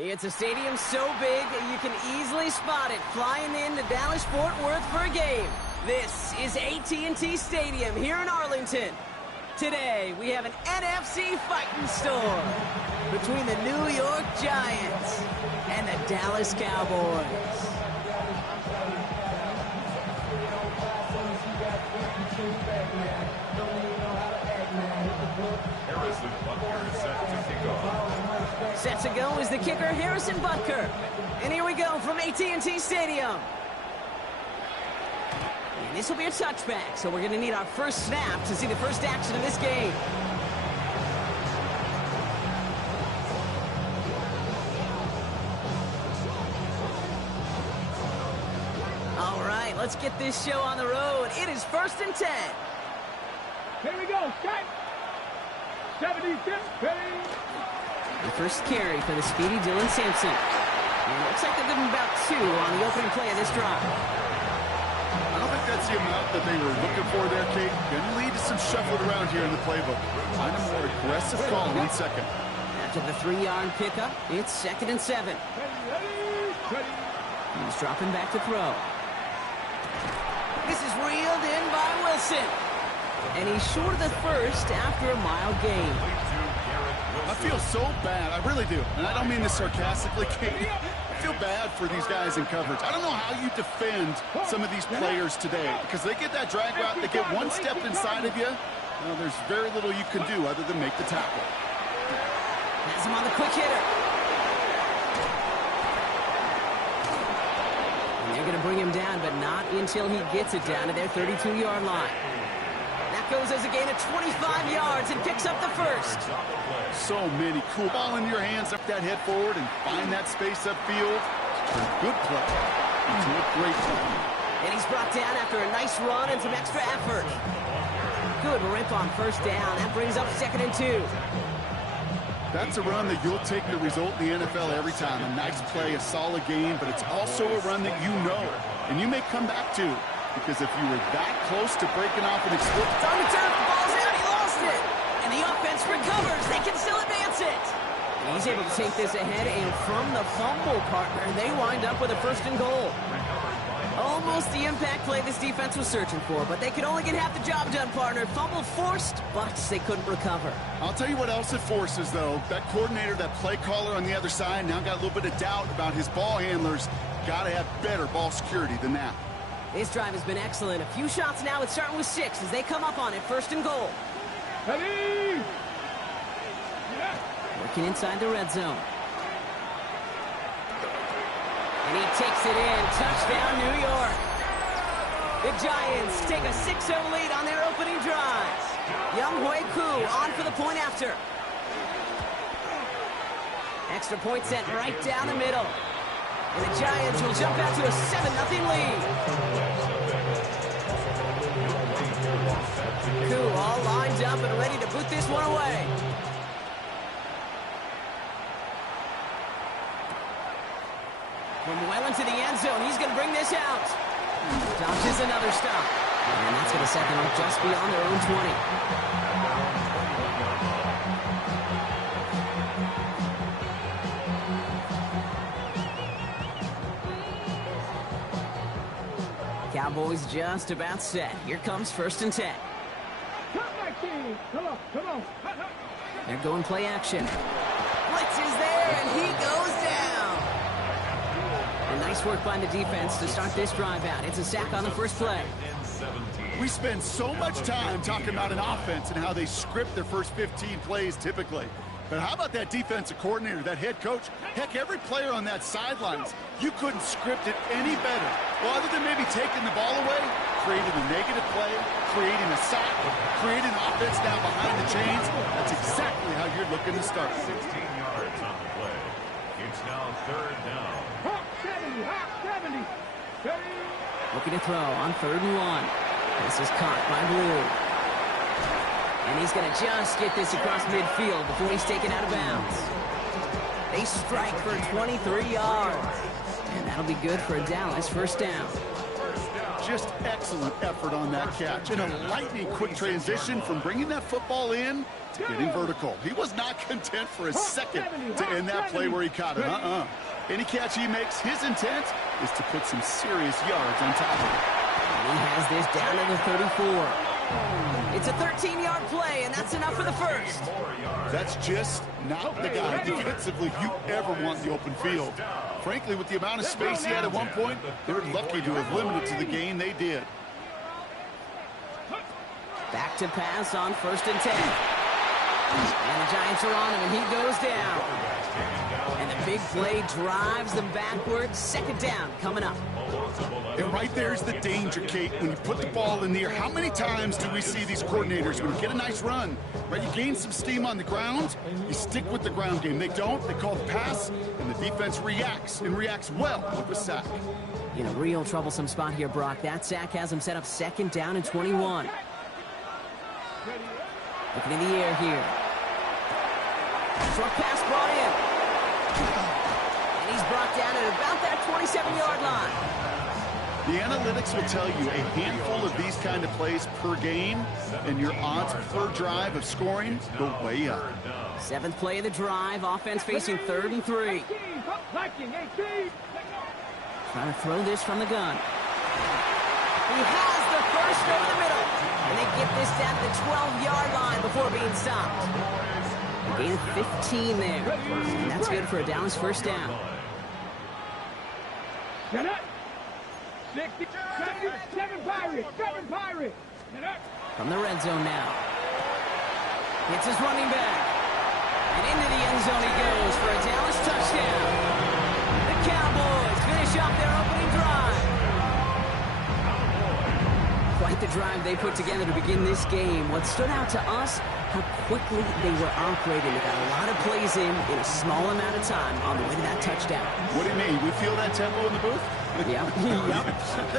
It's a stadium so big you can easily spot it flying into Dallas-Fort Worth for a game. This is AT&T Stadium here in Arlington. Today, we have an NFC fighting storm between the New York Giants and the Dallas Cowboys. Harrison Butker is set to kick off. Set to go is the kicker, Harrison Butker. And here we go from AT&T Stadium. And this will be a touchback, so we're going to need our first snap to see the first action of this game. All right, let's get this show on the road. It is 1st and 10. Here we go, Scott. 76, ready. The first carry for the speedy Dylan Sampson. And it looks like they'll give him about 2 on the opening play of this drive. I don't think that's the amount that they were looking for there, Kate. Going to lead to some shuffling around here in the playbook. Find a more aggressive call in 1 second. After the 3-yard pickup, it's 2nd and 7. Ready. He's dropping back to throw. This is reeled in by Wilson. And he's short of the first after a mile gain. I feel so bad. I really do. And I don't mean this sarcastically, Kate. I feel bad for these guys in coverage. I don't know how you defend some of these players today because they get that drag route, they get 1 step inside of you. Well, there's very little you can do other than make the tackle. Has him on the quick hitter. And they're going to bring him down, but not until he gets it down to their 32-yard line. Goes as a gain of 25 yards and picks up the first. So many cool. Ball in your hands, up that head forward and find that space upfield. A good play. Into a great play. And he's brought down after a nice run and some extra effort. Good rip on first down. That brings up 2nd and 2. That's a run that you'll take the result in the NFL every time. A nice play, a solid game, but it's also a run that you know and you may come back to. Because if you were that close to breaking off an explosive... It's on the turf, the ball's out, he lost it! And the offense recovers, they can still advance it! And he's able to take this ahead, and from the fumble partner, they wind up with a 1st and goal. Almost the impact play this defense was searching for, but they could only get half the job done, partner. Fumble forced, but they couldn't recover. I'll tell you what else it forces, though. That coordinator, that play caller on the other side, now got a little bit of doubt about his ball handlers. Got to have better ball security than that. This drive has been excellent. A few shots now. It's starting with 6 as they come up on it. 1st and goal. Ready. Working inside the red zone. And he takes it in. Touchdown, New York. The Giants take a 6-0 lead on their opening drive. Younghoe Koo on for the point after. Extra point sent right down the middle. And the Giants will jump out to a 7-0 lead. Koo all lined up and ready to boot this one away. From well into the end zone, he's going to bring this out. Dodges another stop. And that's going to set them up just beyond their own 20. Cowboys just about set. Here comes 1st and 10. Come back, team. Come on, come on. They're going play action. Blitz is there, and he goes down. And nice work by the defense to start this drive out. It's a sack on the first play. We spend so much time talking about an offense and how they script their first 15 plays typically. But how about that defensive coordinator, that head coach? Heck, every player on that sidelines, you couldn't script it any better. Well, other than maybe taking the ball away, creating a negative play, creating a sack, creating an offense down behind the chains. That's exactly how you're looking to start. 16 yards on the play. It's now 3rd down. Hawk 70, Hawk 70. 30. Looking to throw on 3rd and 1. This is caught by Blue. And he's going to just get this across midfield before he's taken out of bounds. They strike for 23 yards. And that'll be good for a Dallas 1st down. Just excellent effort on that catch. And a lightning quick transition from bringing that football in to getting vertical. He was not content for a second to end that play where he caught it. Any catch he makes, his intent is to put some serious yards on top of it. And he has this down to the 34. It's a 13-yard play, and that's enough for the first. That's just not the guy defensively you ever want in the open field. Frankly, with the amount of space he had at one point, they're lucky to have limited to the gain they did. Back to pass on 1st and 10. And the Giants are on him, and he goes down. And the big play drives them backwards. 2nd down coming up. And right there's the danger, Kate, when you put the ball in the air. How many times do we see these coordinators, when you get a nice run, right, you gain some steam on the ground, you stick with the ground game. They don't, they call the pass, and the defense reacts, and reacts well with the sack. In a real troublesome spot here, Brock. That sack has him set up 2nd down and 21. Looking in the air here. Short pass brought in. And he's brought down at about that 27-yard line. The analytics will tell you a handful of these kind of plays per game, and your odds per drive of scoring go way up. 7th play of the drive. Offense facing 3rd and 3. Trying to throw this from the gun. He has the first over the middle. And they get this down to the 12-yard line before being stopped. A gain of 15 there. And that's good for a Dallas 1st down. Get up. 60, 7 Pirates, 7 Pirates. Get up. From the red zone now. It's his running back. And into the end zone he goes for a Dallas touchdown. The Cowboys finish off their opening drive. Quite the drive they put together to begin this game. What stood out to us, how quickly they were operating. They got a lot of plays in a small amount of time on the way to that touchdown. What do you mean? We feel that tempo in the booth? Yep,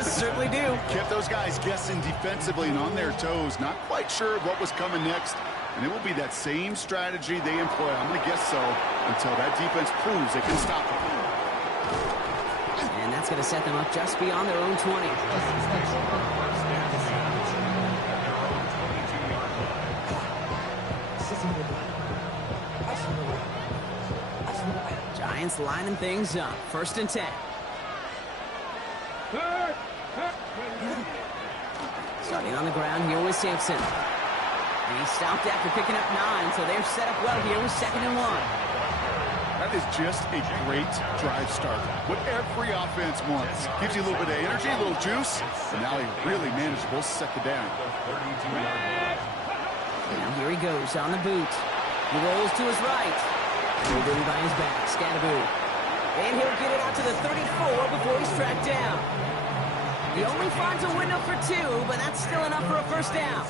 certainly do. Kept those guys guessing defensively and on their toes, not quite sure of what was coming next. And it will be that same strategy they employ, I'm going to guess so, until that defense proves they can stop them. And that's going to set them up just beyond their own 20. Giants lining things up. 1st and 10. Starting on the ground here with Sampson. And he stopped after picking up 9, so they're set up well here with 2nd and 1. That is just a great drive start. What every offense wants. Gives you a little bit of energy, a little juice, and now a really manageable 2nd down. Now here he goes on the boot. He rolls to his right. Pulled in by his back, Scatteroo. And he'll get it out to the 34 before he's tracked down. He only finds a window for 2, but that's still enough for a first down.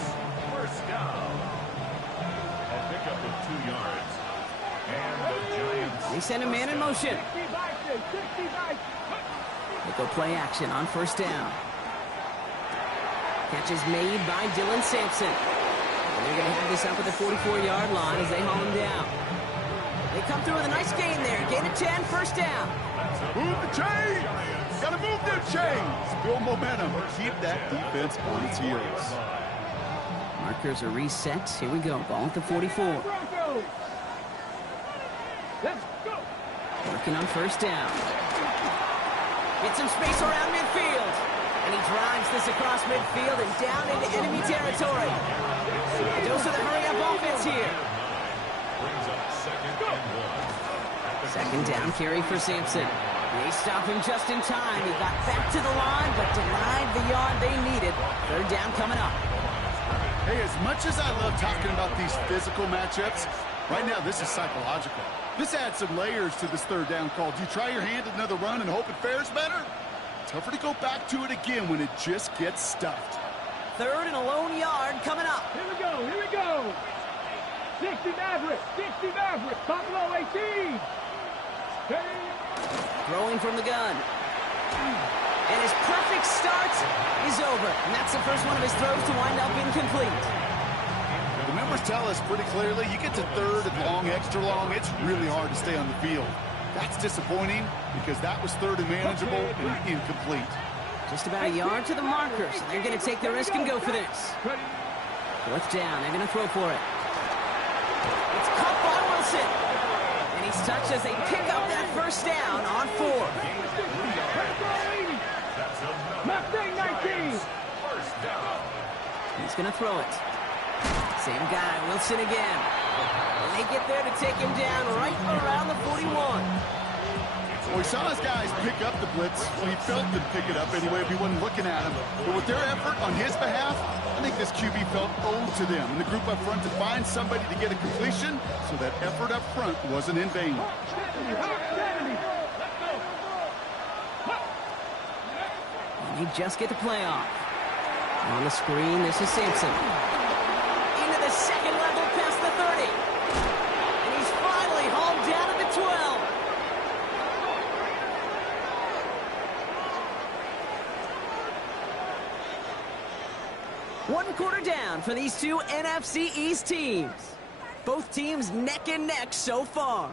First down. A pickup of 2 yards. And the Giants. They send a man in motion. 60 by They go play action on first down. Catch is made by Dylan Sampson. And they're going to have this up at the 44-yard line as they haul him down. They come through with a nice gain there. Gain of 10, first down. Move the chains! Gotta move them chains! Build momentum. Keep that defense on its heels. Markers are reset. Here we go. Ball at the 44. Broncos. Let's go. Working on first down. Get some space around midfield. And he drives this across midfield and down into enemy territory. A dose of the hurry-up offense here. Brings up 2nd and 1. Second down carry for Sampson. They stop him just in time. He got back to the line, but denied the yard they needed. Third down coming up. Hey, as much as I love talking about these physical matchups, right now this is psychological. This adds some layers to this third down call. Do you try your hand at another run and hope it fares better? Tougher to go back to it again when it just gets stuffed. Third and a lone yard coming up. Here we go. Here we go. 60 Maverick. 60 Maverick. Buffalo 18. Throwing from the gun. And his perfect start is over. And that's the first one of his throws to wind up incomplete. The numbers tell us pretty clearly, you get to third and long, extra long, it's really hard to stay on the field. That's disappointing because that was third and manageable and incomplete. Just about a yard to the markers. They're going to take the risk and go for this. Fourth down. They're going to throw for it. It's caught by Wilson. And he's touched as they pick up that first down on 4. Mustang 19. First down. He's going to throw it. Same guy, Wilson again. And they get there to take him down right around the 41. Well, we saw his guys pick up the blitz. We felt them pick it up anyway if we wasn't looking at him. But with their effort on his behalf, I think this QB felt owed to them and the group up front to find somebody to get a completion so that effort up front wasn't in vain. And they just get the play off. On the screen, this is Sampson. Into the second level past the 30. And he's finally hauled down at the 12. One quarter down for these two NFC East teams. Both teams neck and neck so far.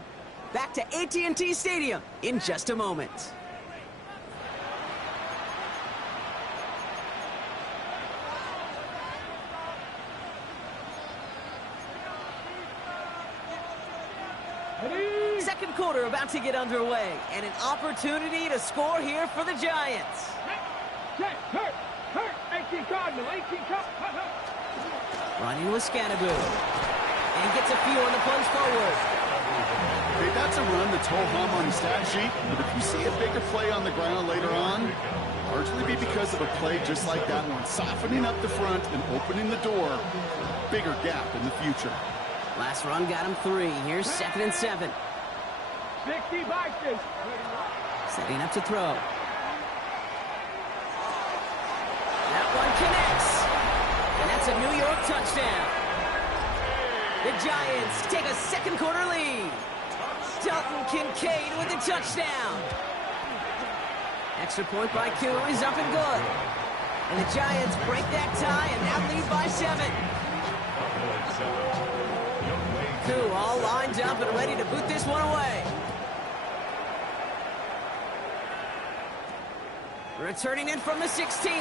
Back to AT&T Stadium in just a moment. Second quarter about to get underway, and an opportunity to score here for the Giants. Hurt. 18 Cardinal. 18 Cardinal. Running with Scannaboo. And gets a few on the punch forward. Hey, that's a run that's ho-hum on the stat sheet, but if you see a bigger play on the ground later on, largely be because of a play just like that one, softening up the front and opening the door, a bigger gap in the future. Last run got him 3. Here's 2nd and 7. 60 Vikings. Setting up to throw. That one connects. And that's a New York touchdown. The Giants take a second quarter lead. Dalton Kincaid with the touchdown. Extra point by Koo is up and good. And the Giants break that tie and now lead by 7. Koo all lined up and ready to boot this one away. Returning in from the 16.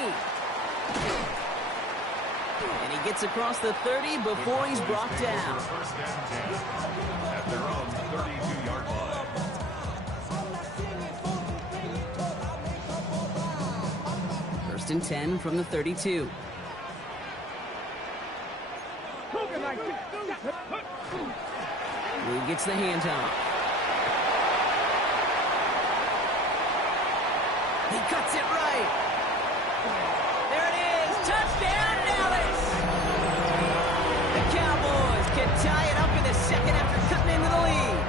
And he gets across the 30 before he's brought down. First down 10 at their own 32-yard line. First and 10 from the 32. Blue gets the handoff. He cuts it right. There it is. Touchdown, Dallas. The Cowboys can tie it up in the second after cutting into the lead.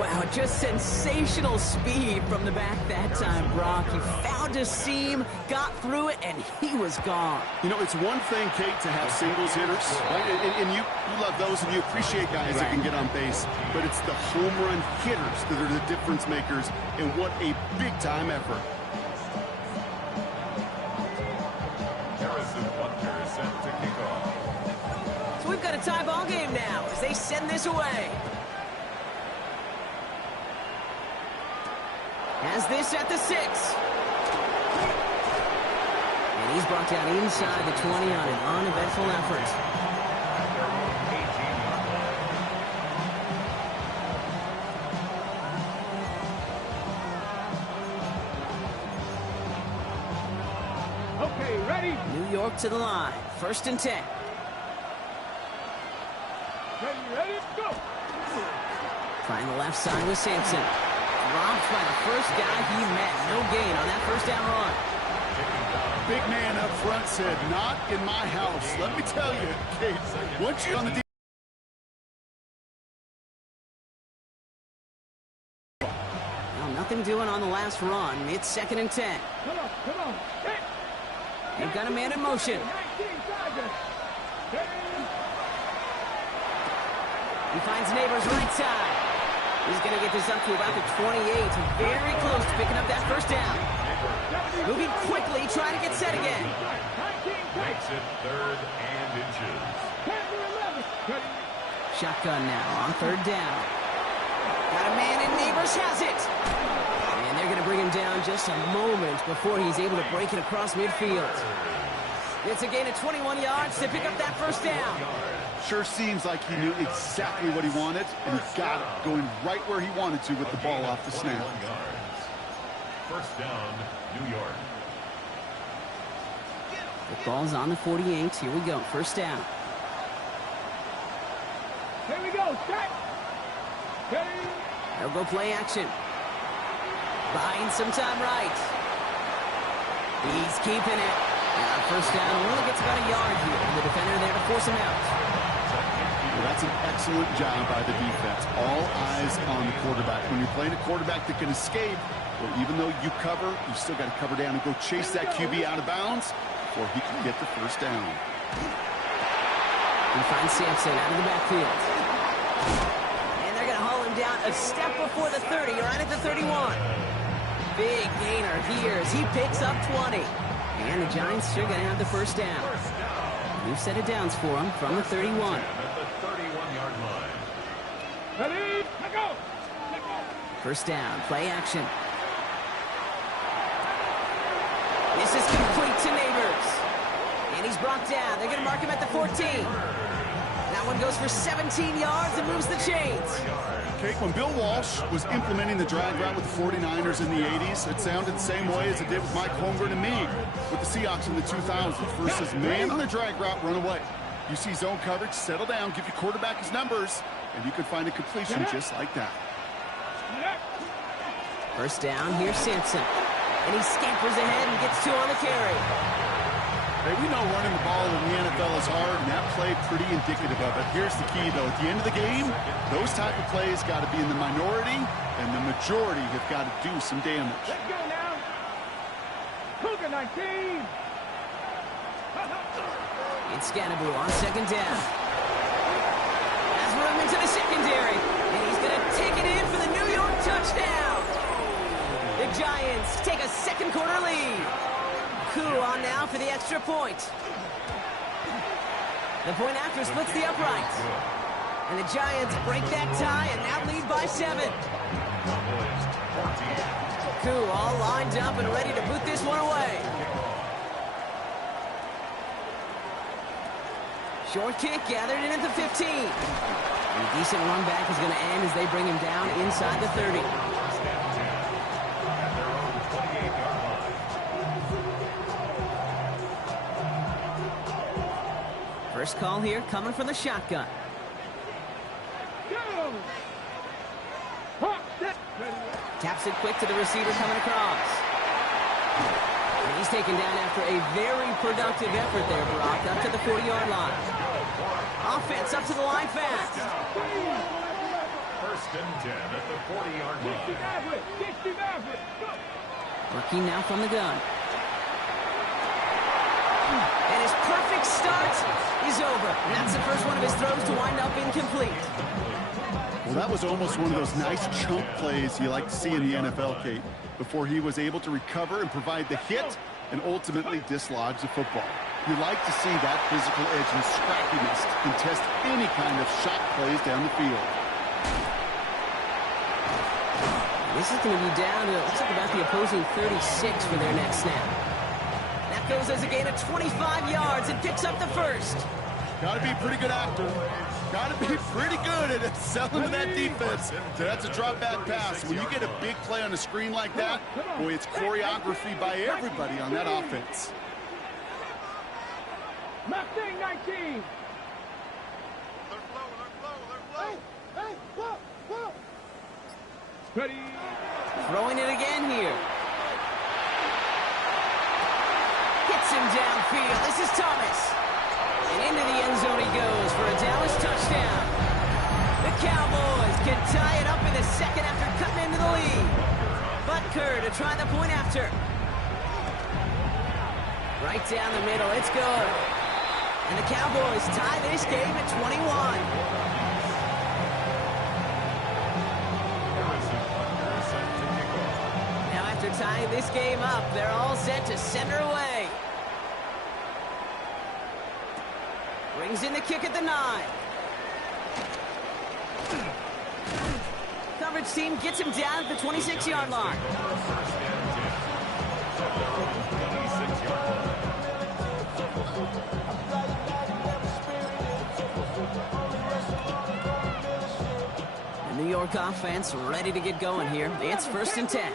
Wow, just sensational speed from the back that time, Brock. He found a seam, got through it, and he was gone. You know, it's one thing, Kate, to have singles hitters, right? And you love those, and you appreciate guys that can get on base. But it's the home run hitters that are the difference makers, and what a big-time effort. Set to kick off. So we've got a tie ball game now as they send this away. Has this at the 6. And he's brought down inside the 20 on an uneventful effort. Okay, ready? New York to the line. 1st and 10. Ready, go! Trying the left side with Sampson. Dropped by the first guy he met. No gain on that first down run. Big man up front said, not in my house. Let me tell you, Kate, once you're on the Well, nothing doing on the last run. It's 2nd and 10. Come on. Hey. They've got a man in motion. 19 Tigers. He finds Neighbors right side. He's going to get this up to about the 28. Very close to picking up that first down. Moving quickly, trying to get set again. Makes it 3rd and inches. Shotgun now on 3rd down. Got a man and Neighbors has it. And they're going to bring him down just a moment before he's able to break it across midfield. It's a gain of 21 yards to pick up that first down. Sure seems like he knew exactly what he wanted, and he got it, going right where he wanted to with the ball off the snap. 1st down, New York. The ball's on the 48. Here we go. 1st down. Here we go, set. They'll go play action. Buying some time right. He's keeping it. First down only gets about a yard here. The defender there to force him out. Well, that's an excellent job by the defense. All eyes on the quarterback. When you're playing a quarterback that can escape, well, even though you cover, you still got to cover down and go chase that QB out of bounds before he can get the first down. He finds Sampson out of the backfield. And they're going to haul him down a step before the 30, right at the 31. Big gainer here as he picks up 20. And the Giants sure going to have the first down. New set of downs for him from the 31. At the 31-yard line. Ready, go! First down, play action. This is complete to Neighbors. And he's brought down. They're going to mark him at the 14. That one goes for 17 yards and moves the chains. Kate, when Bill Walsh was implementing the drag route with the 49ers in the 80s, it sounded the same way as it did with Mike Holmgren and me with the Seahawks in the 2000s versus man on the drag route, run away. You see zone coverage, settle down, give your quarterback his numbers, and you can find a completion just like that. First down, here's Sampson. And he scampers ahead and gets 2 on the carry. Hey, we know running the ball in the NFL is hard, and that play pretty indicative of it. Here's the key, though. At the end of the game, those type of plays got to be in the minority, and the majority have got to do some damage. Let's go now. Cougar 19. It's Scannaboo on 2nd down. Has room into the secondary. And he's going to take it in for the New York touchdown. The Giants take a second-quarter lead. Coup on now for the extra point. The point after splits the upright. And the Giants break that tie and now lead by 7. Coup all lined up and ready to boot this one away. Short kick gathered in at the 15. And a decent run back is going to end as they bring him down inside the 30. First call here coming from the shotgun. Taps it quick to the receiver coming across. And he's taken down after a very productive effort there, Brock, up to the 40-yard line. Offense up to the line fast. First and 10 at the 40-yard line. 60 Maverick. Working now from the gun. And his perfect start is over. And that's the first one of his throws to wind up incomplete. Well, that was almost one of those nice chunk plays you like to see in the NFL, Kate, before he was able to recover and provide the hit and ultimately dislodge the football. You like to see that physical edge and scrappiness contest any kind of shot plays down the field. This is going to be down to, looks like about the opposing 36 for their next snap. That goes as a gain of 25 yards and picks up the first. Got to be a pretty good actor. Got to be pretty good at selling to that defense. That's a drop back pass. When you get a big play on a screen like that, boy, it's choreography by everybody on that offense. Mustang 19. Ready. Throwing it again here. Hits him downfield. This is Thomas. And into the end zone he goes for a Dallas touchdown. The Cowboys can tie it up in the second after cutting into the lead. Butker to try the point after. Right down the middle. It's good. And the Cowboys tie this game at 21. Tying this game up, they're all set to center away. Brings in the kick at the 9. Coverage team gets him down at the 26-yard line. The New York offense ready to get going here. It's 1st and 10.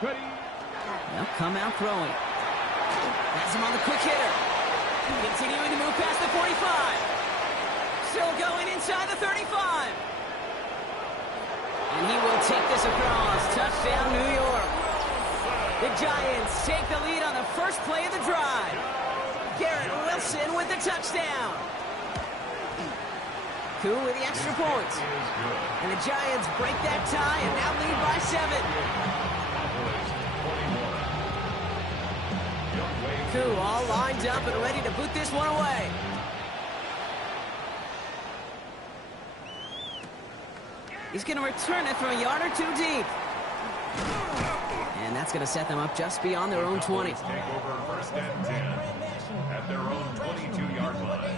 They'll come out throwing. Has him on the quick hitter. Continuing to move past the 45. Still going inside the 35. And he will take this across. Touchdown, New York. The Giants take the lead on the first play of the drive. Garrett Wilson with the touchdown. Cool with the extra points. And the Giants break that tie and now lead by 7. Koo all lined up and ready to boot this one away. He's going to return it from a yard or 2 deep. And that's going to set them up just beyond their own 20. Take over 1st and 10 at their own 22-yard line.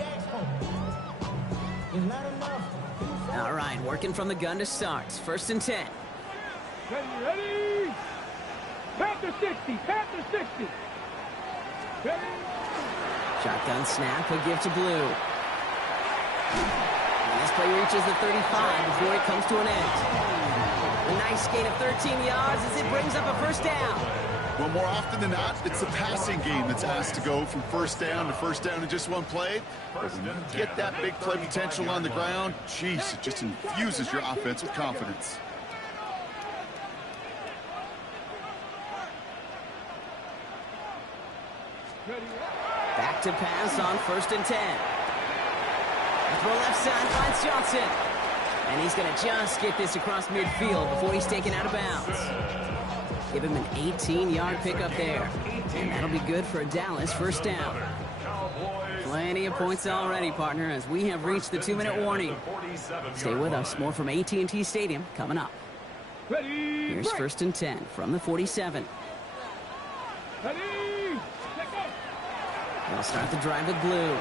All right, working from the gun to start. 1st and 10. Ready? Panther 60. Panther 60. Ready? Shotgun snap, a give to Blue. And this play reaches the 35 before it comes to an end. A nice gain of 13 yards as it brings up a 1st down. Well, more often than not, it's the passing game that's asked to go from 1st down to 1st down in just one play. But when you get that big play potential on the ground, geez, it just infuses your offense with confidence. Back to pass on 1st and 10. Throw left side finds Johnson. And he's going to just get this across midfield before he's taken out of bounds. Give him an 18-yard pickup there. And that'll be good for a Dallas 1st down. Plenty of points already, partner, as we have reached the 2-minute warning. Stay with us. More from AT&T Stadium coming up. Here's 1st and 10 from the 47. They'll start the drive with Blue.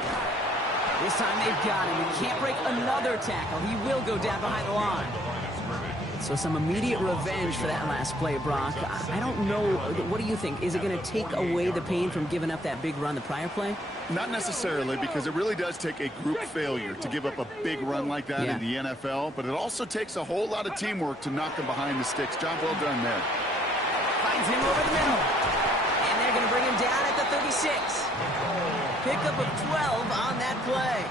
This time they've got him. He can't break another tackle. He will go down behind the line. So some immediate revenge for that last play, Brock. I don't know. What do you think? Is it going to take away the pain from giving up that big run the prior play? Not necessarily, because it really does take a group failure to give up a big run like that in the NFL. But it also takes a whole lot of teamwork to knock him behind the sticks. Job well done there. Finds him over the middle. And they're going to bring him down at the 36. Pickup of 12 on that play.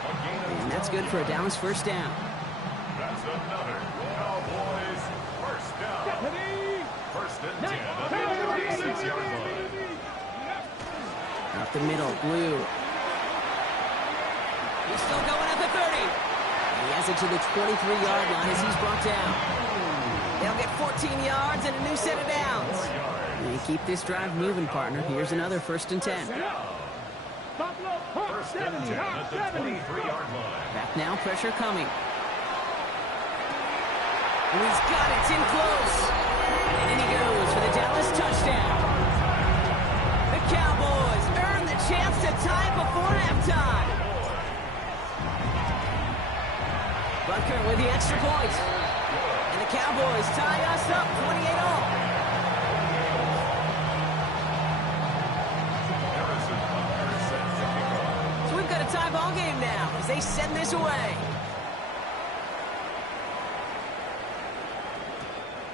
And that's good for a Dallas 1st down. That's another Cowboys 1st down. 1st and 10 at the 36-yard line. Up the middle, Blue. He's still going at the 30. He has it to the 23-yard line as he's brought down. They'll get 14 yards and a new set of downs. They keep this drive moving, partner. Here's another 1st and 10. First and 10 at the 23-yard line. Back now, pressure coming. And he's got it, it's in close. And in he goes for the Dallas touchdown. The Cowboys earn the chance to tie it before halftime. Butker with the extra point. And the Cowboys tie us up 28-all. So we've got a tie ball game now as they send this away.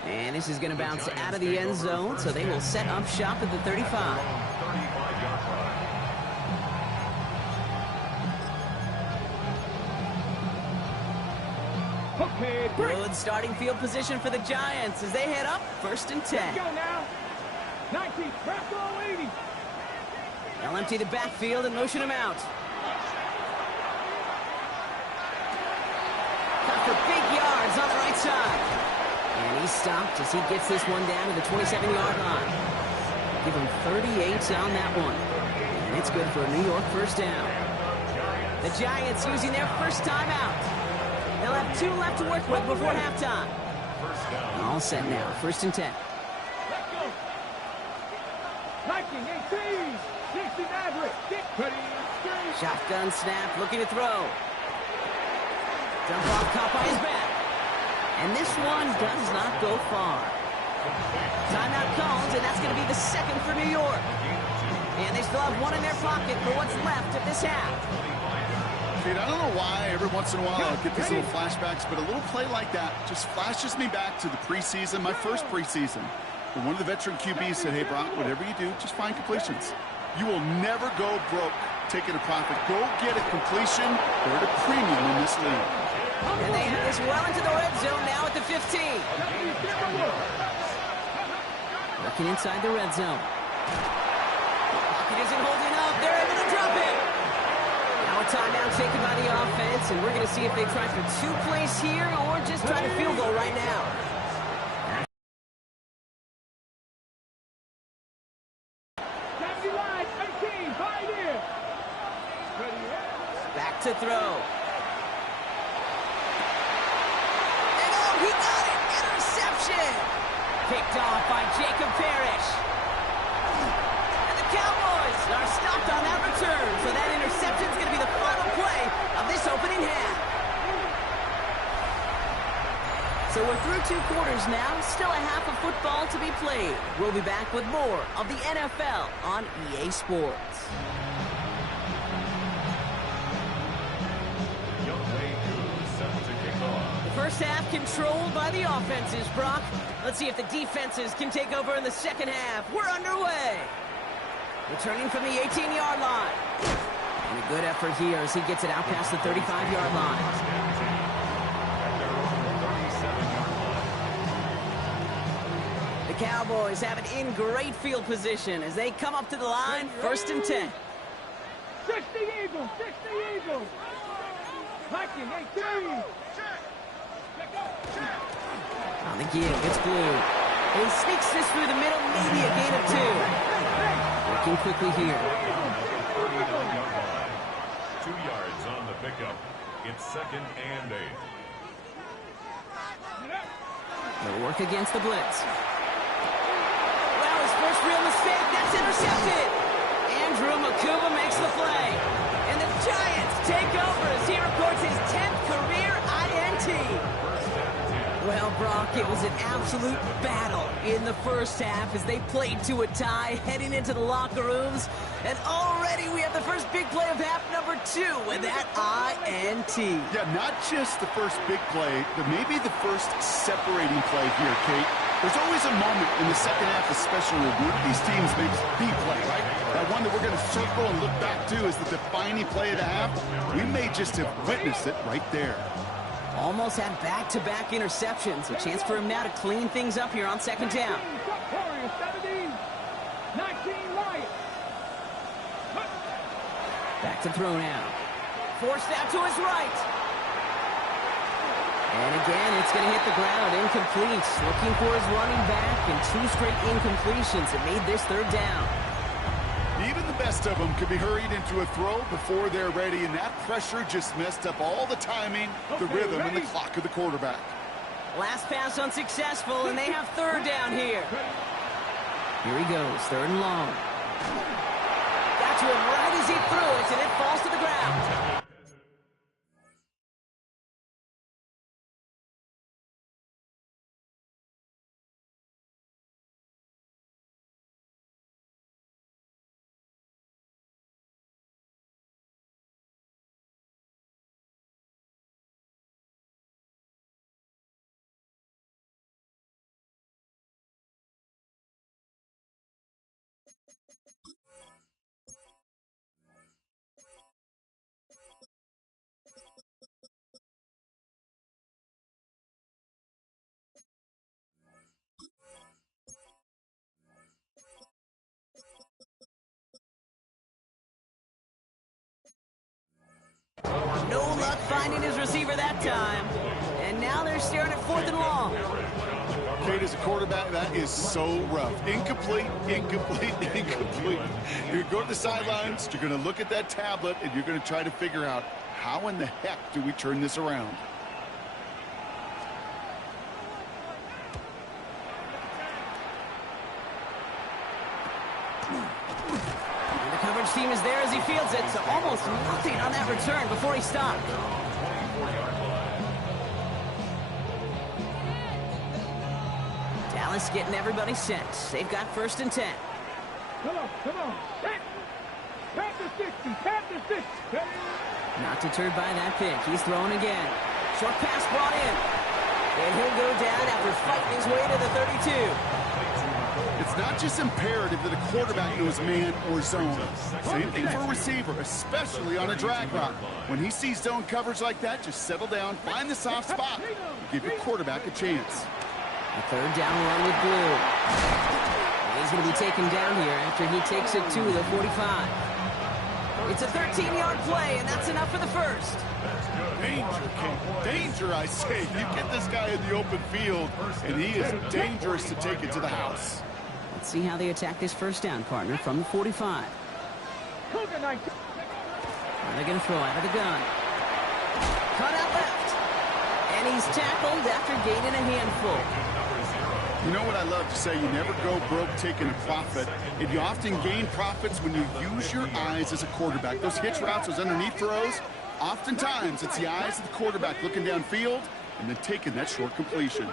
And this is going to bounce out of the end zone, so they will set up shop at the 35. Good starting field position for the Giants as they head up 1st and 10. Let's go now. 19, press all 80. They'll empty the backfield and motion him out. Cut for big yards on the right side. And he's stopped as he gets this one down to the 27-yard line. Give him 38 on that one. And it's good for a New York 1st down. The Giants using their first timeout. They'll have 2 left to work with before halftime. All set now, 1st and 10. Let's go. 19, 18, 60 Maverick. Get ready. Shotgun snap, looking to throw. Dump off, caught by his back. And this one does not go far. Timeout comes, and that's going to be the 2nd for New York. And they still have 1 in their pocket for what's left of this half. I don't know why every once in a while I'll get these little flashbacks, but a little play like that just flashes me back to the preseason, my first preseason. When one of the veteran QBs said, hey, Brock, whatever you do, just find completions. You will never go broke taking a profit. Go get a completion or at a premium in this league. And they have this well into the red zone now at the 15. Looking inside the red zone. Pocket isn't holding up. They're able to drop it. Now a timeout taken by the offense, and we're going to see if they try for 2 plays here or just try to field goal right now. Back to throw. He got it! Interception! Picked off by Jacob Parrish. And the Cowboys are stopped on that return, so that interception is going to be the final play of this opening half. So we're through 2 quarters now, still a half of football to be played. We'll be back with more of the NFL on EA Sports. First half controlled by the offenses, Brock. Let's see if the defenses can take over in the second half. We're underway. Returning from the 18-yard line. And a good effort here as he gets it out past the 35-yard line. The Cowboys have it in great field position as they come up to the line, 1st and 10. 60 Eagles, 60 Eagles. Viking, 18. On the give, it's Blue. He sneaks this through the middle, maybe a gain of 2. Working quickly here. 2 yards on the pickup. It's 2nd and 8. They'll work against the blitz. Well, his first real mistake, that's intercepted. Andrew Makuba makes the play. And the Giants take over as he records his 10th career INT. Well, Brock, it was an absolute battle in the first half as they played to a tie heading into the locker rooms. And already we have the first big play of half number 2 with that INT. Yeah, not just the first big play, but maybe the first separating play here, Kate. There's always a moment in the second half, especially when one of these teams makes the play, right? That one that we're going to circle and look back to is the defining play of the half. We may just have witnessed it right there. Almost had back-to-back interceptions. A chance for him now to clean things up here on 2nd down. Back to throw now. Forced out to his right. And again, it's going to hit the ground. Incomplete. Looking for his running back, and 2 straight incompletions. It made this 3rd down. Even the best of them could be hurried into a throw before they're ready, and that pressure just messed up all the timing, the rhythm, and the clock of the quarterback. Last pass unsuccessful, and they have 3rd down here. Here he goes, 3rd and long. Got to him right as he threw it, and it falls to the ground. No luck finding his receiver that time. And now they're staring at 4th and long. Kate, as a quarterback, that is so rough. Incomplete, incomplete, incomplete. You're going to go to the sidelines, you're going to look at that tablet, and you're going to try to figure out how in the heck do we turn this around. The coverage team is there as he fields it, so almost nothing on that return before he stopped. Dallas getting everybody set. They've got 1st and 10. Come on. Tap the 60. Not deterred by that pick. He's throwing again. Short pass brought in. And he'll go down after fighting his way to the 32. It's not just imperative that a quarterback knows man or zone. Same thing for a receiver, especially on a drag route. When he sees zone coverage like that, just settle down, find the soft spot, and give your quarterback a chance. A 3rd down run with Blue. He's going to be taken down here after he takes it to the 45. It's a 13-yard play, and that's enough for the 1st. Danger, King. Danger, I say. You get this guy in the open field, and he is dangerous to take it to the house. Let's see how they attack this 1st down, partner, from the 45. Are they going to throw out of the gun? Cut out left. And he's tackled after gaining a handful. You know what I love to say? You never go broke taking a profit. And you often gain profits when you use your eyes as a quarterback. Those hitch routes, those underneath throws, oftentimes it's the eyes of the quarterback looking downfield and then taking that short completion.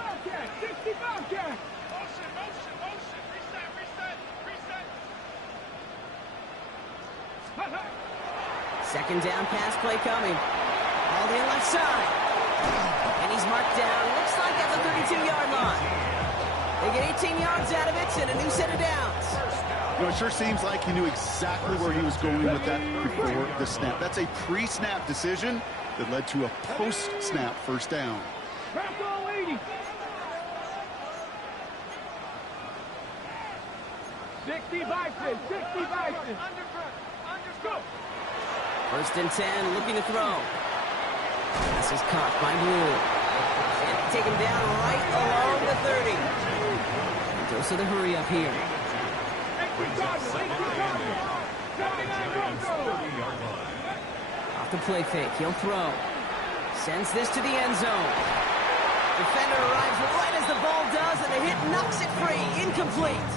2nd down pass play coming. All the left side. And he's marked down. Looks like at the 32-yard line. They get 18 yards out of it and a new set of downs. You know, it sure seems like he knew exactly where he was going with that before the snap. That's a pre-snap decision that led to a post-snap 1st down. 60 Bison. 60 Bison. 1st and 10, looking to throw. This is caught by Blue. And they take him down right along the 30. And goes to the hurry up here. Off the play fake, he'll throw. Sends this to the end zone. Defender arrives right as the ball does, and the hit knocks it free. Incomplete.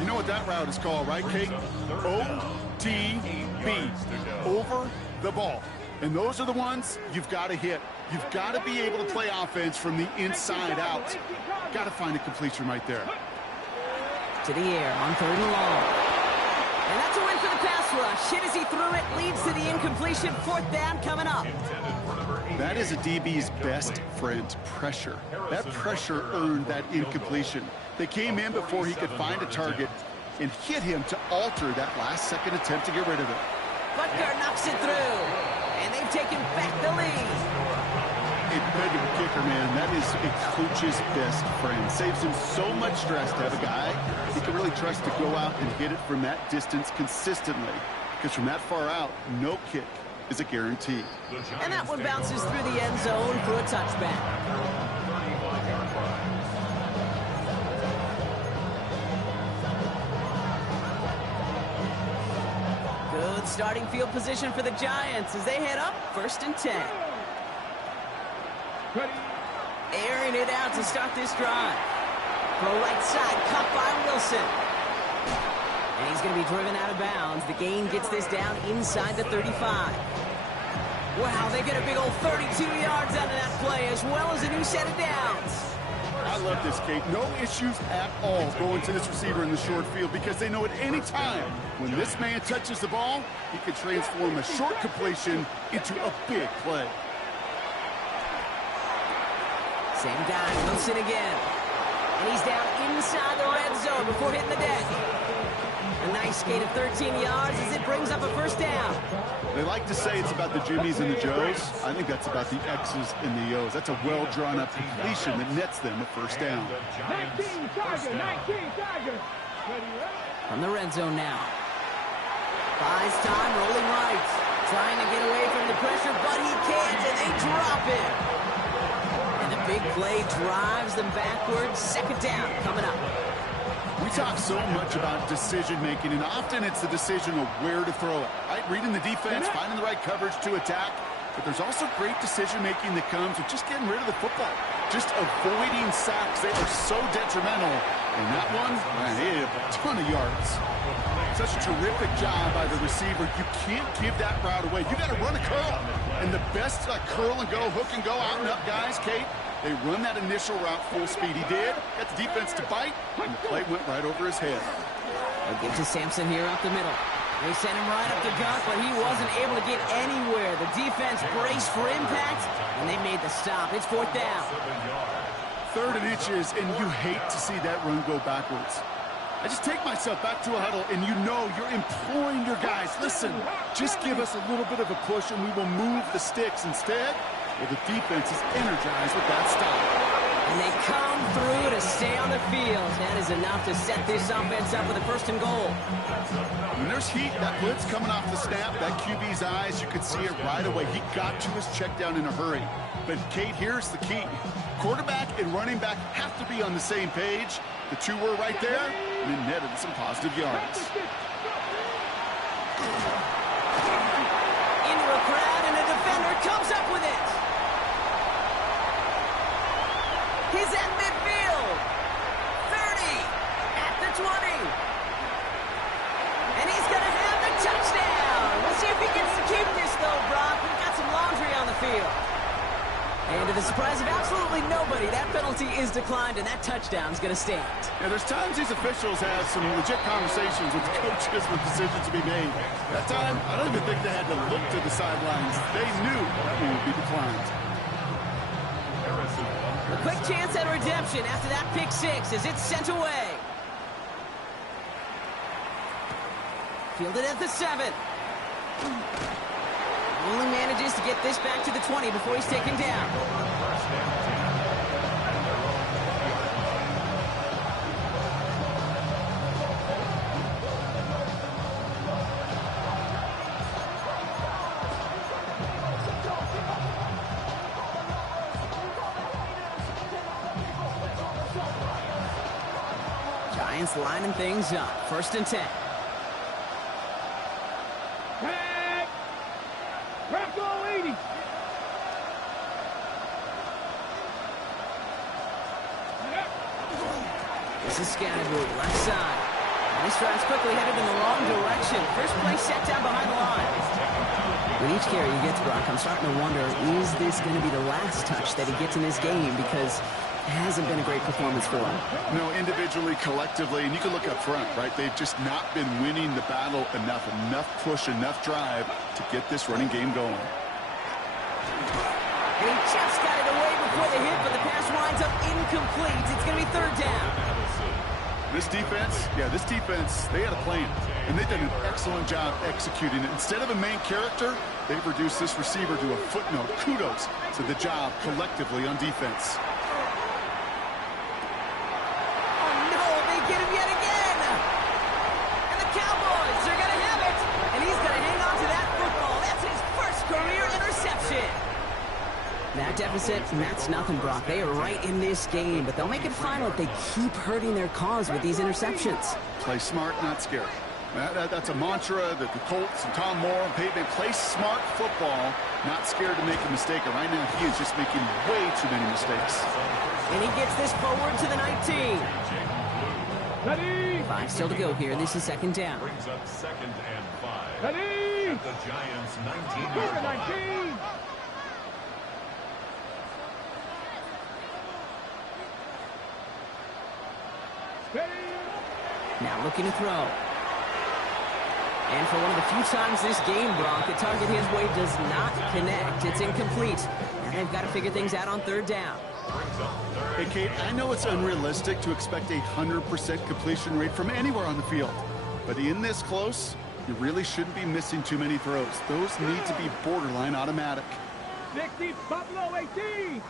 You know what that route is called, right, Kate? OTB, over the ball. And those are the ones you've got to hit. You've got to be able to play offense from the inside out. Got to find a completion right there. To the air on 3rd and long. And that's a win for the pass rush. Hit as he threw it, leads to the incompletion. 4th down coming up. That is a DB's best friend, pressure. That pressure earned that incompletion. They came in before he could find a target and hit him to alter that last-second attempt to get rid of it. Butker knocks it through, and they've taken back the lead. A good kicker, man. That is a coach's best friend. Saves him so much stress to have a guy he can really trust to go out and hit it from that distance consistently. Because from that far out, no kick is a guarantee. And that one bounces through the end zone for a touchback. Good starting field position for the Giants as they head up 1st and 10. Airing it out to start this drive. Throw right side, caught by Wilson. And he's going to be driven out of bounds. The gain gets this down inside the 35. Wow, they get a big old 32 yards out of that play, as well as a new set of downs. I love this, Kate. No issues at all going to this receiver in the short field because they know at any time when this man touches the ball, he can transform a short completion into a big play. Same guy, Wilson again. And he's down inside the red zone before hitting the deck. A nice skate of 13 yards as it brings up a 1st down. They like to say it's about the Jimmies and the Joes. I think that's about the X's and the O's. That's a well-drawn-up completion that nets them a 1st down. 19 Tiger. From the red zone now. Buys time, rolling right. Trying to get away from the pressure, but he can't, and they drop him. And a big play drives them backwards. 2nd down coming up. We talk so much about decision-making, and often it's the decision of where to throw it. Right? Reading the defense, finding the right coverage to attack. But there's also great decision-making that comes with just getting rid of the football. Just avoiding sacks. They are so detrimental. And that one, man, he had a ton of yards. Such a terrific job by the receiver. You can't give that route away. You got to run a curl. And the best curl and go, hook and go, out and up guys, Kate, they run that initial route full speed. He did. Got the defense to bite, and the play went right over his head. They'll give to Sampson here up the middle. They sent him right up the gut, but he wasn't able to get anywhere. The defense braced for impact, and they made the stop. It's 4th down. 3rd and inches, and you hate to see that run go backwards. I just take myself back to a huddle, and you know you're imploring your guys, listen, just give us a little bit of a push, and we will move the sticks. Instead, well, the defense is energized with that stop. And they come through to stay on the field. That is enough to set this offense up with a 1st and goal. When there's heat, that blitz coming off the snap, that QB's eyes, you could see it right away. He got to his check down in a hurry. But, Kate, here's the key. Quarterback and running back have to be on the same page. The two were right there, and it netted some positive yards. Into a crowd, and a defender comes up with it. He's at midfield. 30. At the 20. And he's going to have the touchdown. We'll see if he gets to keep this, though, Brock. We've got some laundry on the field. And to the surprise of absolutely nobody, that penalty is declined, and that touchdown's going to stand. Yeah, there's times these officials have some legit conversations with coaches with decisions to be made. That time, I don't even think they had to look to the sidelines. They knew that one would be declined. A quick chance at redemption after that pick 6 as it's sent away. Fielded at the 7. Only manages to get this back to the 20 before he's taken down. Giants lining things up. 1st and 10. This is Scattergood, left side. And this drive's quickly headed in the wrong direction. First play set down behind the line. With each carry he gets, Brock, I'm starting to wonder, is this going to be the last touch that he gets in this game? Because it hasn't been a great performance for him. No, individually, collectively, and you can look up front, right? They've just not been winning the battle enough push, enough drive to get this running game going. And he just got it away before the hit, but the pass winds up incomplete. It's going to be 3rd down. This defense, they had a plan, and they've done an excellent job executing it. Instead of a main character, they've reduced this receiver to a footnote. Kudos to the job collectively on defense. Oh, no, they get him yet again. And the Cowboys are going to have it, and he's going to hang on to that football. That's his first That deficit, that's nothing, Brock. They are right in this game, but they'll make it final if they keep hurting their cause with these interceptions. Play smart, not scared. That's a mantra that the Colts and Tom Moore and Peyton play smart football, not scared to make a mistake. And right now, he is just making way too many mistakes. And he gets this forward to the 19. Ready. 5 still to go here. This is second down. Brings up 2nd and 5. Ready. At the Giants' 19-yard line. 19. Now looking to throw. And for one of the few times this game, Brock, the target his way does not connect. It's incomplete. And they've got to figure things out on third down. Hey, Kate, I know it's unrealistic to expect a 100% completion rate from anywhere on the field. But in this close, you really shouldn't be missing too many throws. Those need to be borderline automatic. 60, Buffalo 18.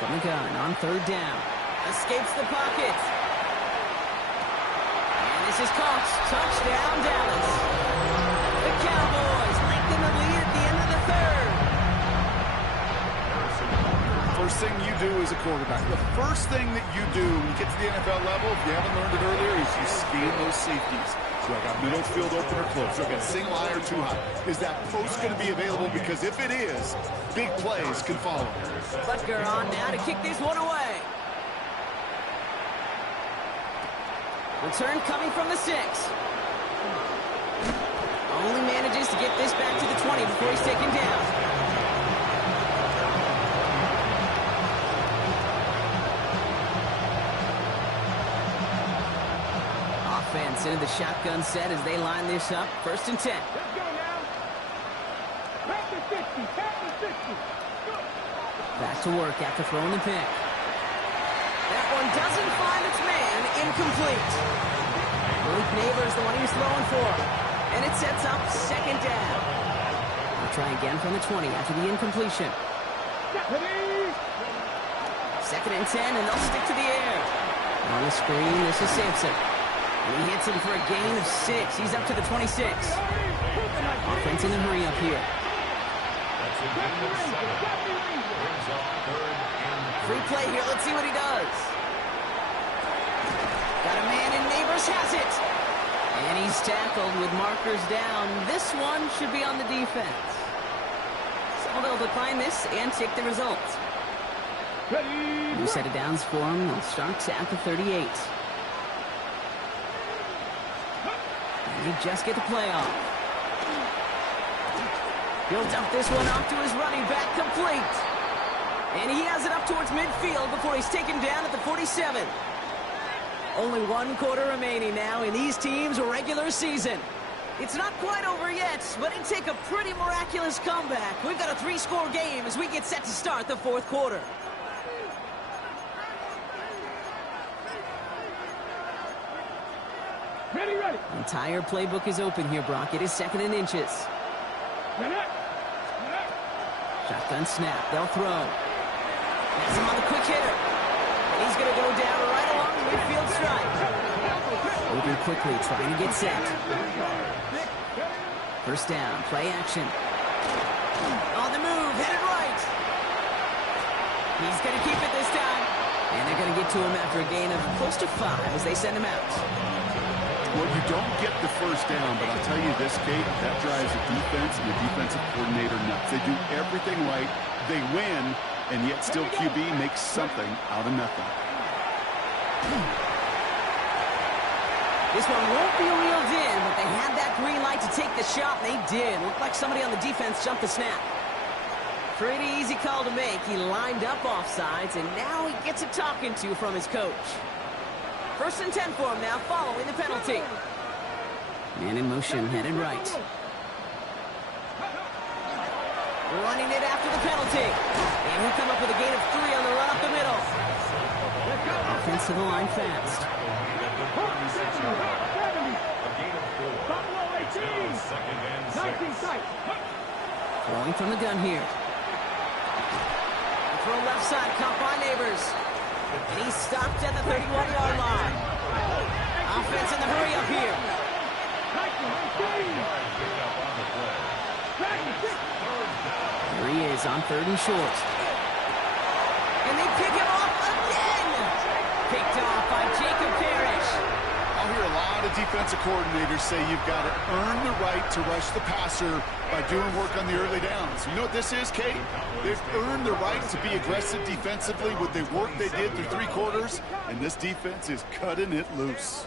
From the gun on third down. Escapes the pocket. And this is caught. Touchdown, Dallas. The Cowboys lengthen the lead at the end of the third. First thing you do as a quarterback, the first thing that you do when you get to the NFL level, if you haven't learned it earlier, is you scan those safeties. So I got middle field open or close. So I got single high or too high. Is that post going to be available? Because if it is, big plays can follow. Butker on now to kick this one away. Return coming from the 6. Only manages to get this back to the 20 before he's taken down. Offense into the shotgun set as they line this up. 1st and 10. Let's go now. Back to 60. Back to 60. Go. Back to work after throwing the pick. That one doesn't find its man. Incomplete. Malik Neighbors, the one he was throwing for. And it sets up 2nd down. They'll try again from the 20 after the incompletion. 2nd and 10, and they'll stick to the air. On the screen, this is Sampson. And he hits him for a gain of 6. He's up to the 26. Offense in the hurry up here. Free play here. Let's see what he does. Got a man, and Neighbors has it. And he's tackled with markers down. This one should be on the defense. So they'll decline this and take the result. New set of downs for him. They'll start at the 38. And they just get the play off. He'll dump this one off to his running back, complete. And he has it up towards midfield before he's taken down at the 47. Only 1 quarter remaining now in these teams' regular season. It's not quite over yet, but it'd take a pretty miraculous comeback. We've got a 3-score game as we get set to start the 4th quarter. Ready. The entire playbook is open here, Brock. It is 2nd and inches. Shotgun snap. They'll throw. That's him on the quick hitter. And he's going to go down right along the midfield stripe. Moving quickly, trying to get set. 1st down, play action. On the move, headed right. He's going to keep it this time. And they're going to get to him after a gain of close to 5 as they send him out. Well, you don't get the 1st down, but I'll tell you this, Kate, that drives the defense and the defensive coordinator nuts. They do everything right, they win, and yet still QB makes something out of nothing. This one won't be reeled in, but they had that green light to take the shot, and they did. Looked like somebody on the defense jumped the snap. Pretty easy call to make. He lined up offsides, and now he gets a talking to from his coach. 1st and 10 for him now, following the penalty. Man in motion, headed right. Running it after the penalty. And he'll come up with a gain of 3 on the run up the middle. Offensive line fast. Throwing from the gun here. Throw left side, caught by Neighbors. And he's stopped at the 31-yard line. Offense in the hurry up here. Here he is on 3rd and short. And they pick him off again! Picked off by Jacob Parrish. I'll hear a lot of defensive coordinators say you've got to earn the right to rush the passer by doing work on the early downs. You know what this is, Kate? They've earned the right to be aggressive defensively with the work they did through 3 quarters, and this defense is cutting it loose.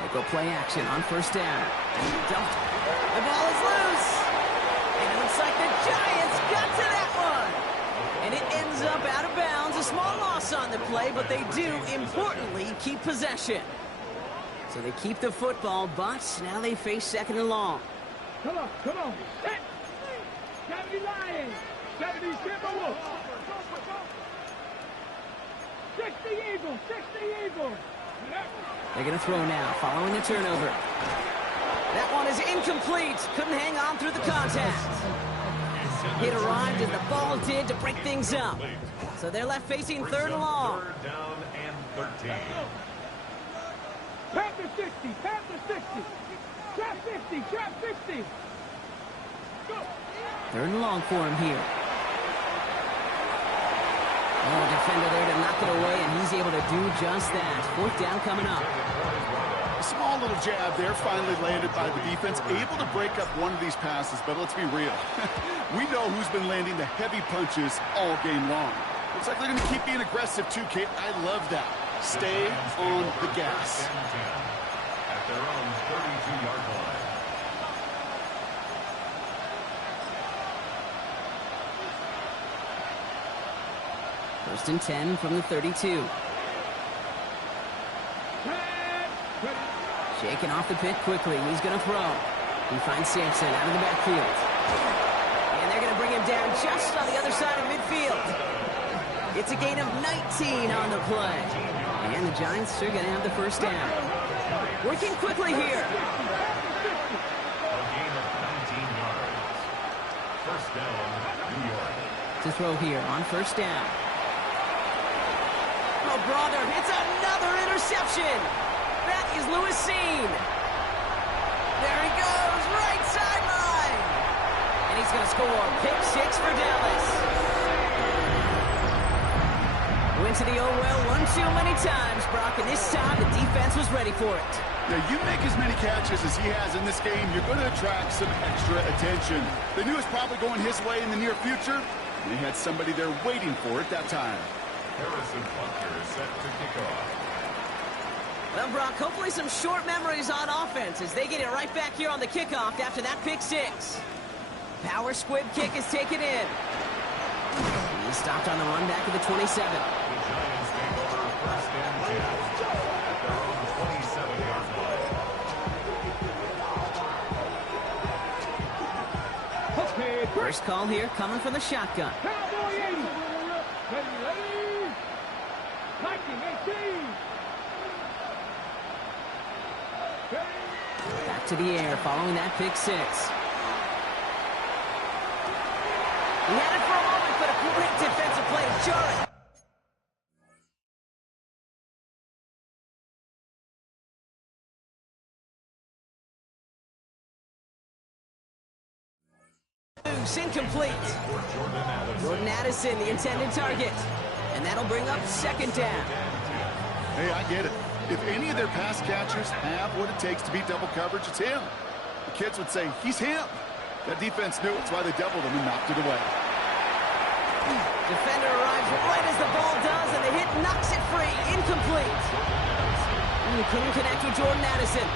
They go play action on 1st down. Dumped. The ball is loose. And it looks like the Giants got to that one. And it ends up out of bounds. A small loss on the play, but they do, importantly, keep possession. So they keep the football, but now they face 2nd and long. Come on, come on. 70 Lions. 70 Timberwolves. 60 Eagles. 60 Eagles. They're going to throw now, following the turnover. That one is incomplete. Couldn't hang on through the contact. It arrived as the ball did to break things up. So they're left facing 3rd and long. 3rd down and 13. Panther 60. Panther 60. Trap 50. Trap 50. Go. 3rd and long for him here. Oh, defender there to knock it away, and he's able to do just that. 4th down coming up. A small little jab there, finally landed by the defense, able to break up one of these passes, but let's be real. We know who's been landing the heavy punches all game long. Looks like they're going to keep being aggressive too, Kate. I love that. Stay on the gas. At their own 32-yard line. First and 10 from the 32. Shaking off the pit quickly. He's going to throw. He finds Sampson out of the backfield. And they're going to bring him down just on the other side of midfield. It's a gain of 19 on the play. And the Giants are going to have the 1st down. Working quickly here. A gain of 19 yards. 1st down, New York. To throw here on 1st down. Oh, brother, it's another interception. That is Lewis Seen. There he goes, right sideline. And he's going to score. Pick 6 for Dallas. Went to the oh well one too many times, Brock, and this time the defense was ready for it. Now, you make as many catches as he has in this game, you're going to attract some extra attention. They knew it was probably going his way in the near future, and they had somebody there waiting for it that time. Harrison Butker is set to kick off. Well, Brock, hopefully some short memories on offense as they get it right back here on the kickoff after that pick 6. Power squib kick is taken in. He stopped on the run back of the 27. The Giants take over 1st and 10 at their own 27-yard line. Okay, First call here coming from the shotgun. Cowboy 80. Ready. Viking 18. Back to the air following that pick 6. He had it for a moment, but a great defensive play to Jarrett. Incomplete. Jordan Addison, the intended target. And that'll bring up 2nd down. Hey, I get it. If any of their pass catchers have what it takes to beat double coverage, it's him. The kids would say, he's him. That defense knew it's why they doubled him and knocked it away. Defender arrives right as the ball does, and the hit knocks it free. Incomplete. He couldn't connect with Jordan Addison.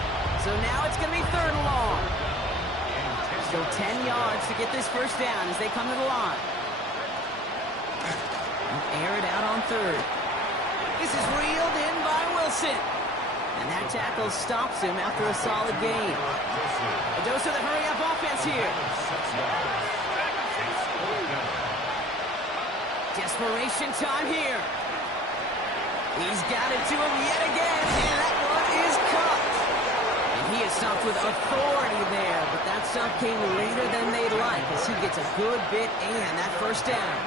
So now it's going to be 3rd and long. Still 10 yards to get this 1st down as they come to the line. Air it out on 3rd. This is reeled in by Wilson. And that tackle stops him after a solid gain. A dose of the hurry-up offense here. Desperation time here. He's got it to him yet again, and that one is caught. And he is stopped with authority there, but that stop came later than they'd like as he gets a good bit and that 1st down.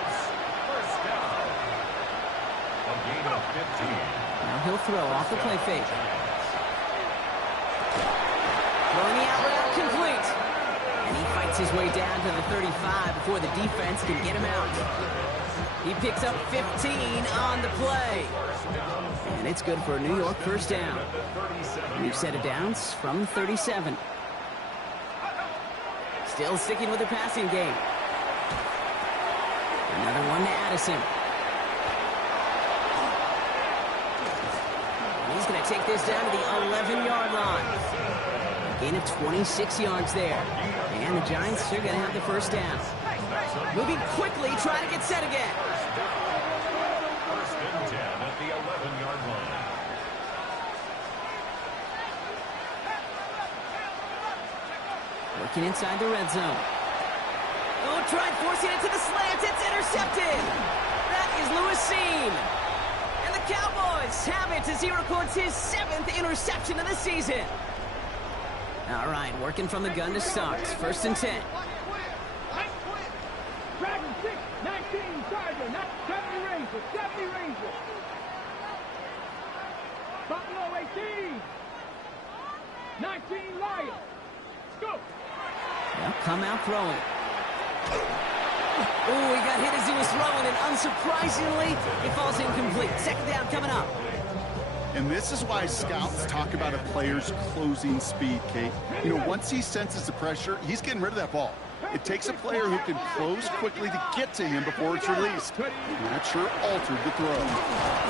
A gain of 15. Now he'll throw off the play fake. Throwing the out route complete. And he fights his way down to the 35 before the defense can get him out. He picks up 15 on the play. And it's good for a New York first down. New set of downs from 37. Still sticking with the passing game. Another one to Addison. He's going to take this down to the 11-yard line. A gain of 26 yards there. And the Giants are going to have the first down. Moving quickly, trying to get set again. First and 10 at the 11-yard line. Working inside the red zone. Oh, tried forcing it to the slant. It's intercepted. That is Lewis Seen. And the Cowboys have it as he records his 7th interception of the season. All right, working from the gun to start. First and 10. Dragon 6, 19, Charger, 70 Rangers, 70 Rangers. Buffalo 18, 19 Lions. Let's go. They'll come out throwing. Oh, he got hit as he was throwing, and unsurprisingly, it falls incomplete. Second down coming up. And this is why scouts talk about a player's closing speed, Kate. You know, once he senses the pressure, he's getting rid of that ball. It takes a player who can close quickly to get to him before it's released. And that sure altered the throw.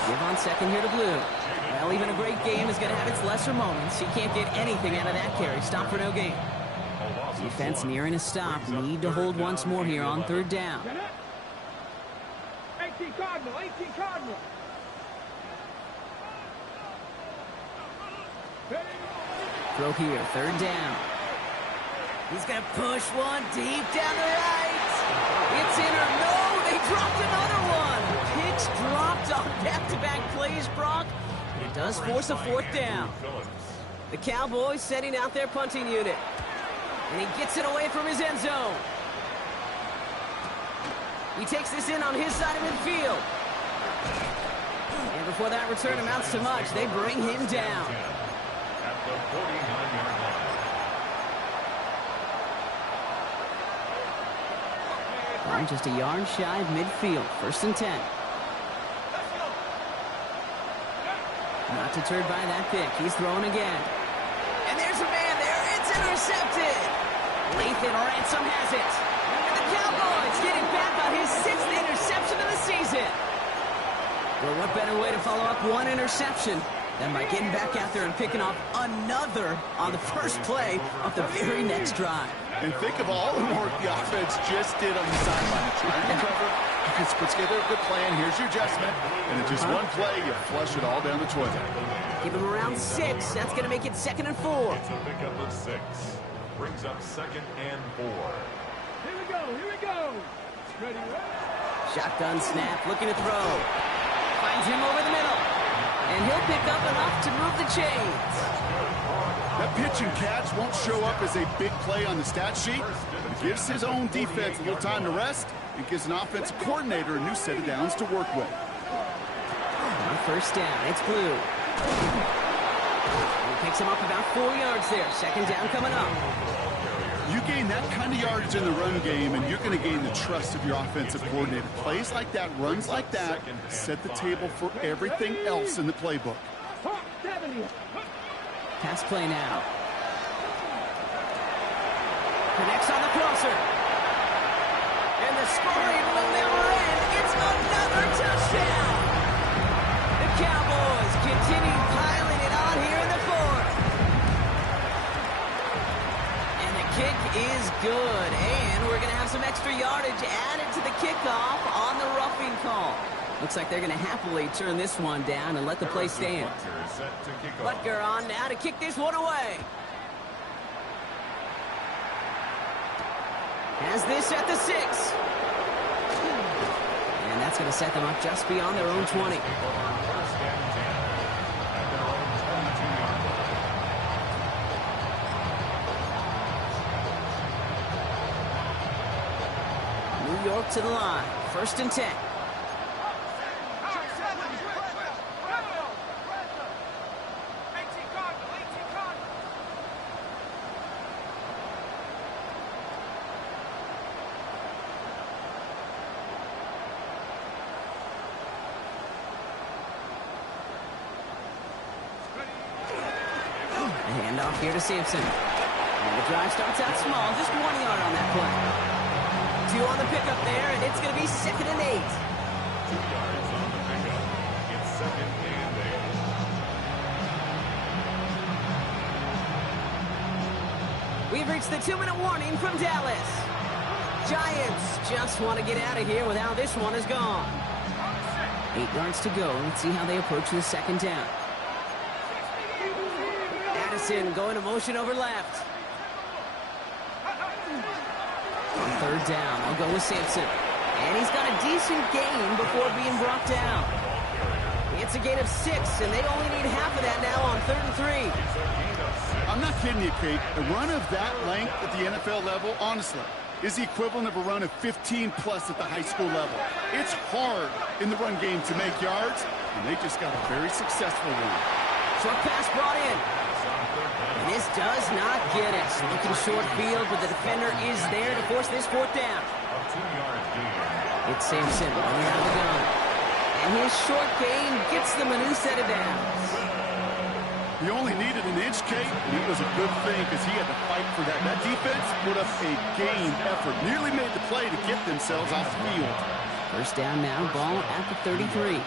Give on second here to Blue. Well, even a great game is going to have its lesser moments. He can't get anything out of that carry. Stop for no gain. Defense nearing a stop. Need to hold once more here on third down. 18 Cardinal, 18 Cardinal. Throw here, third down. He's going to push one deep down the right. It's in or no, they dropped another one. Picks dropped on back-to-back plays, Brock. It does force a fourth down. The Cowboys setting out their punting unit. And he gets it away from his end zone. He takes this in on his side of midfield. And before that return amounts to much, they bring him down. At the 49-yard line. Well, just a yard shy of midfield. First and 10. Not deterred by that pick. He's throwing again. And there's a man there. It's intercepted. Lathan Ransom has it. And the Cowboys getting back on his 6th interception of the season. Well, what better way to follow up one interception than by getting back out there and picking off another on the first play of the very next drive. And think of all the work the offense just did on the sideline. Trying to cover, you can put together a good plan. Here's your adjustment. And in just one play, you flush it all down the toilet. Give him around 6. That's going to make it 2nd and 4. It's a pickup of 6. Brings up 2nd and 4. Here we go, here we go. Ready, ready. Shotgun snap, looking to throw. Finds him over the middle. And he'll pick up enough to move the chains. That pitch and catch won't show up as a big play on the stat sheet, but it gives his own defense a little time to rest and gives an offensive coordinator a new set of downs to work with. On first down, it's Blue. He picks him up about 4 yards there. Second down coming up. You gain that kind of yardage in the run game, and you're going to gain the trust of your offensive coordinator. Plays like that, runs like that, set the table for everything else in the playbook. Pass play now. Connects on the crosser. And the scoring will never end. It's another touchdown. The Cowboys continue piling it on here in the 4th. And the kick is good. And we're going to have some extra yardage added to the kickoff on the roughing call. Looks like they're going to happily turn this one down and let the play stand. Butker on now to kick this one away. Has this at the 6. And that's going to set them up just beyond their own 20. New York to the line. First and 10. Off here to Sampson. And the drive starts out small, just 1 yard on that play. 2 on the pickup there, and it's going to be 2nd and 8. 2 yards on the pickup. It's 2nd and 8. We've reached the 2-minute warning from Dallas. Giants just want to get out of here with how this one is gone. 8 yards to go. Let's see how they approach the 2nd down. Addison going to motion over left. On 3rd down, I'll go with Sampson. And he's got a decent gain before being brought down. It's a gain of 6, and they only need half of that now on 3rd and 3. I'm not kidding you, Kate. A run of that length at the NFL level, honestly, is the equivalent of a run of 15-plus at the high school level. It's hard in the run game to make yards, and they just got a very successful one. Short pass brought in. And this does not get it. Looking short field, but the defender is there to force this 4th down. It's Sampson running out of the gun. And his short gain gets them a new set of downs. He only needed an inch, Kate, and it was a good thing because he had to fight for that. That defense put up a game effort, nearly made the play to get themselves off the field. 1st down now, ball at the 33.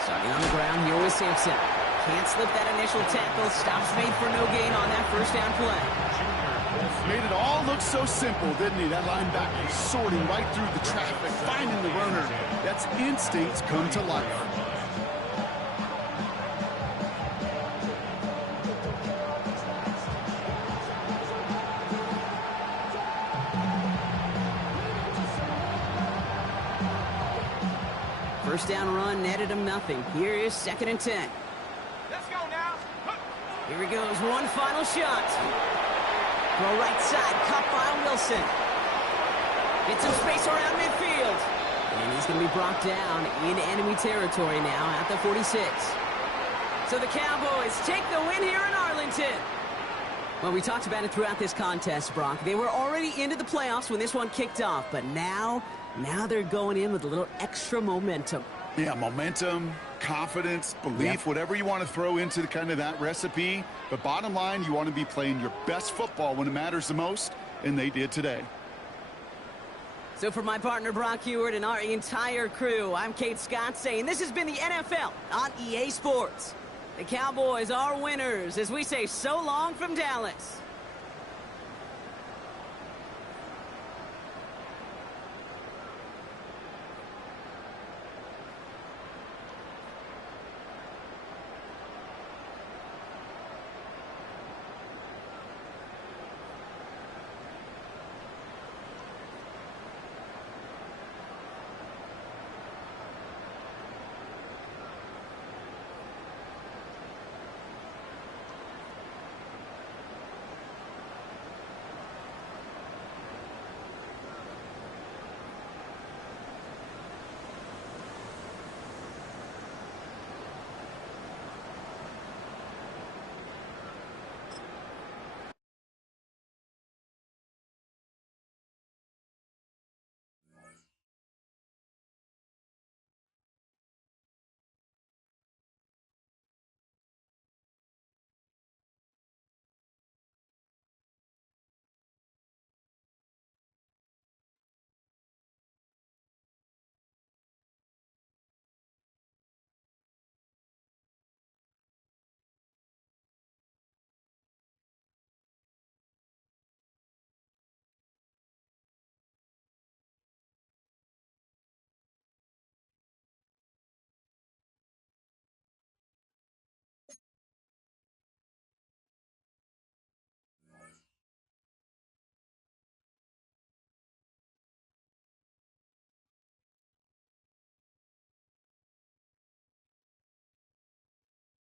Starting on the ground here with Sampson. Can't slip that initial tackle. Stops made for no gain on that 1st down play. Made it all look so simple, didn't he? That linebacker sorting right through the traffic, finding the runner. That's instincts come to life. First down run netted him nothing. Here is 2nd and 10. Let's go now. Here he goes, one final shot. Throw right side, caught by Wilson. Gets some space around midfield. And he's going to be brought down in enemy territory now at the 46. So the Cowboys take the win here in Arlington. Well, we talked about it throughout this contest, Brock. They were already into the playoffs when this one kicked off, but now they're going in with a little extra momentum. Yeah, momentum, confidence, belief, whatever you want to throw into kind of that recipe. But bottom line, you want to be playing your best football when it matters the most, and they did today. So for my partner, Brock Heward, and our entire crew, I'm Kate Scott saying this has been the NFL on EA Sports. The Cowboys are winners as we say so long from Dallas.